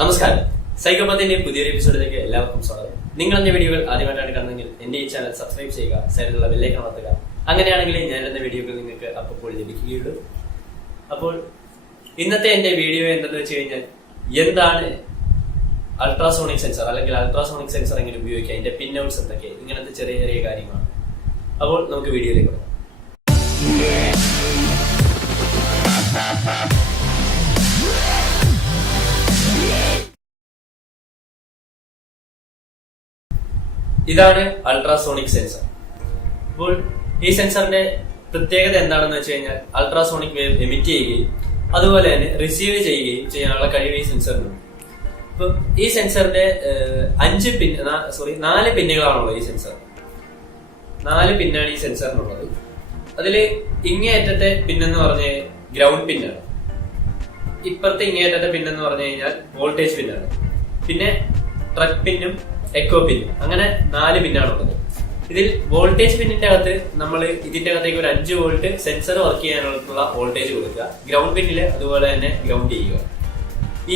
നമസ്കാരം. സൈക്കോപാത്തിന്റെ പുതിയൊരു എപ്പിസോഡിലേക്ക് എല്ലാവർക്കും സ്വാഗതം. നിങ്ങൾ എന്റെ വീഡിയോകൾ ആദ്യമായിട്ടാണ് കാണുന്നതെങ്കിൽ എന്റെ ഈ ചാനൽ സബ്സ്ക്രൈബ് ചെയ്യുക, സൈഡിലുള്ള ബെല്ലൈക്കൺ അമർത്തുക. അങ്ങനെയാണെങ്കിൽ ഞാൻ എന്ന വീഡിയോകൾ നിങ്ങൾക്ക് അപ്പോൾ ലഭിക്കുകയുള്ളൂ. അപ്പോൾ ഇന്നത്തെ എന്റെ വീഡിയോ എന്തെന്ന് വെച്ച് കഴിഞ്ഞാൽ, എന്താണ് അൾട്രാസോണിക് സെൻസർ അല്ലെങ്കിൽ അൾട്രാസോണിക് സെൻസർ എങ്ങനെ ഉപയോഗിക്കുക, അതിന്റെ പിൻ ഔട്ട്സ് എന്തൊക്കെ, ഇങ്ങനത്തെ ചെറിയ ചെറിയ കാര്യങ്ങളാണ്. അപ്പോൾ നമുക്ക് വീഡിയോയിലേക്ക് പോകാം. ഇതാണ് അൾട്രാസോണിക് സെൻസർ. അപ്പോൾ ഈ സെൻസറിന്റെ പ്രത്യേകത എന്താണെന്ന് വെച്ച് കഴിഞ്ഞാൽ, അൾട്രാസോണിക് വേവ് എമിറ്റ് ചെയ്യുകയും അതുപോലെ തന്നെ റിസീവ് ചെയ്യുകയും ചെയ്യാനുള്ള കഴിവ് ഈ സെൻസറിനുണ്ട്. അപ്പൊ ഈ സെൻസറിന്റെ 4 പിന്നുകളാണുള്ളത്. ഈ സെൻസർ 4 പിന്നാണ് ഈ സെൻസറിനുള്ളത്. അതില് ഇങ്ങേയറ്റത്തെ പിന്നെന്ന് പറഞ്ഞ ഗ്രൗണ്ട് പിന്നാണ്. ഇപ്പുറത്തെ ഇങ്ങേയറ്റത്തെ പിന്നെന്ന് പറഞ്ഞു കഴിഞ്ഞാൽ വോൾട്ടേജ് പിന്നാണ്. പിന്നെ ട്രക്ക് പിന്നും എക്കോ പിന്നും, അങ്ങനെ 4 പിന്നാണുള്ളത്. ഇതിൽ വോൾട്ടേജ് പിന്നിന്റെ അകത്ത് നമ്മൾ ഇതിന്റെ അകത്തേക്ക് ഒരു 5 വോൾട്ട് സെൻസർ വർക്ക് ചെയ്യാനുള്ള വോൾട്ടേജ് കൊടുക്കുക. ഗ്രൗണ്ട് പിന്നില് അതുപോലെ തന്നെ ഗ്രൗണ്ട് ചെയ്യുക.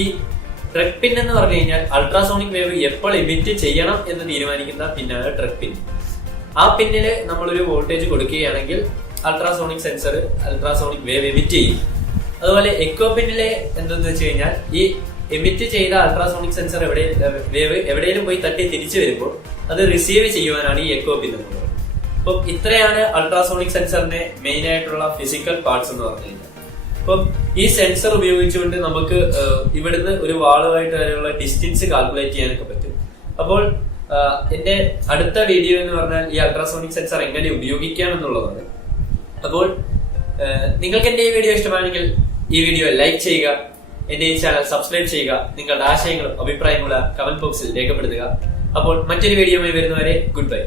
ഈ ട്രക്ക് പിൻ എന്ന് പറഞ്ഞു കഴിഞ്ഞാൽ അൾട്രാസോണിക് വേവ് എപ്പോൾ എമിറ്റ് ചെയ്യണം എന്ന് തീരുമാനിക്കുന്ന പിന്നാണ് ട്രക്ക് പിൻ. ആ പിന്നില് നമ്മളൊരു വോൾട്ടേജ് കൊടുക്കുകയാണെങ്കിൽ ultrasonic sensor ultrasonic wave emit ചെയ്യും. അതുപോലെ എക്കോ പിന്നിലെ എന്തെന്ന് വെച്ച് കഴിഞ്ഞാൽ, ഈ എമിറ്റ് ചെയ്ത അൾട്രാസോണിക് സെൻസർ വേവ് എവിടെയെങ്കിലും പോയി തട്ടി തിരിച്ചു വരുമ്പോൾ അത് റിസീവ് ചെയ്യുവാനാണ് ഈ എക്കോ പിൻ എന്നുള്ളത്. അപ്പം ഇത്രയാണ് അൾട്രാസോണിക് സെൻസറിന്റെ മെയിൻ ആയിട്ടുള്ള ഫിസിക്കൽ പാർട്സ് എന്ന് പറഞ്ഞു കഴിഞ്ഞാൽ. അപ്പം ഈ സെൻസർ ഉപയോഗിച്ചുകൊണ്ട് നമുക്ക് ഇവിടുന്ന് ഒരു വാളുമായിട്ട് വരെയുള്ള ഡിസ്റ്റൻസ് കാൽക്കുലേറ്റ് ചെയ്യാനൊക്കെ പറ്റും. അപ്പോൾ എന്റെ അടുത്ത വീഡിയോ എന്ന് പറഞ്ഞാൽ ഈ അൾട്രാസോണിക് സെൻസർ എങ്ങനെ ഉപയോഗിക്കാം എന്നുള്ളതാണ്. അപ്പോൾ നിങ്ങൾക്ക് എന്റെ ഈ വീഡിയോ ഇഷ്ടമാണെങ്കിൽ ഈ വീഡിയോ ലൈക്ക് ചെയ്യുക, എന്റെ ഈ ചാനൽ സബ്സ്ക്രൈബ് ചെയ്യുക, നിങ്ങളുടെ ആശയങ്ങളും അഭിപ്രായങ്ങളും കമന്റ് ബോക്സിൽ രേഖപ്പെടുത്തുക. അപ്പോൾ മറ്റൊരു വീഡിയോയുമായി വരുന്നവരെ ഗുഡ് ബൈ.